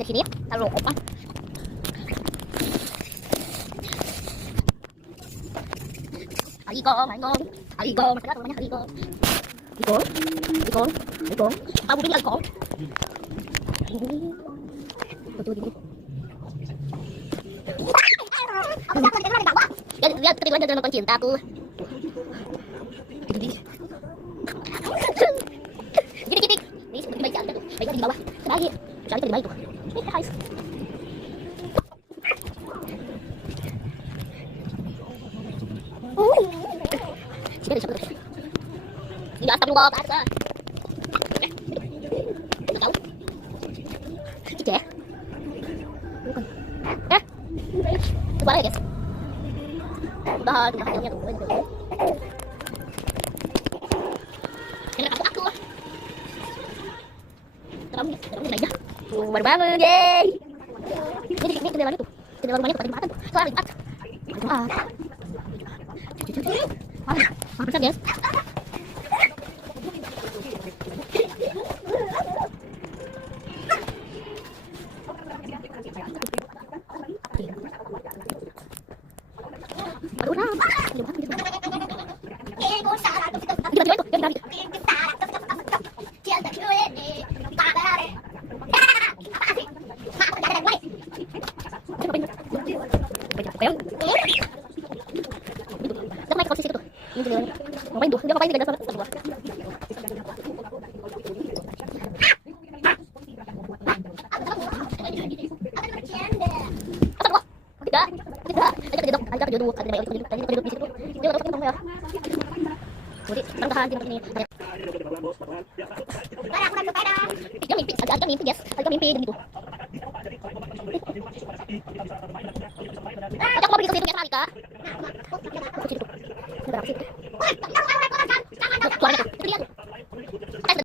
Dari sini, taruh opang. Aligo, aligo, aligo, masih namanya aligo. Aligo, aligo, aligo. Tahu ini aligo. Lihat ketika dia nonton cintaku. Gini. Ini seperti bayi cantik tuh. Bayinya di bawah. Sekali. Sekali di bawah itu. Ini guys. Sini ada siapa tuh? Ini astagfirullah, ada. Tahu? Cice. Bukan. Coba ya, guys. Udah hasilnya tuh. Ini aku. Terang aja. Baru bangun, yeay. Ini jendela itu. Jendela rumahnya tuh tadi makan tuh. Soalnya lipat. Besar, guys. Ngapain tuh? Dia ngapain di ganda sama gua? Tidak. Ajak jodoh. Ada duduk di situ. Dia enggak usah ya. Jadi, tahan di sini. Dia mimpi, agak mimpi, guys. Agak mimpi gitu. Aku mau pergi ke situ ya, Rika. Ke situ. Berapa sih?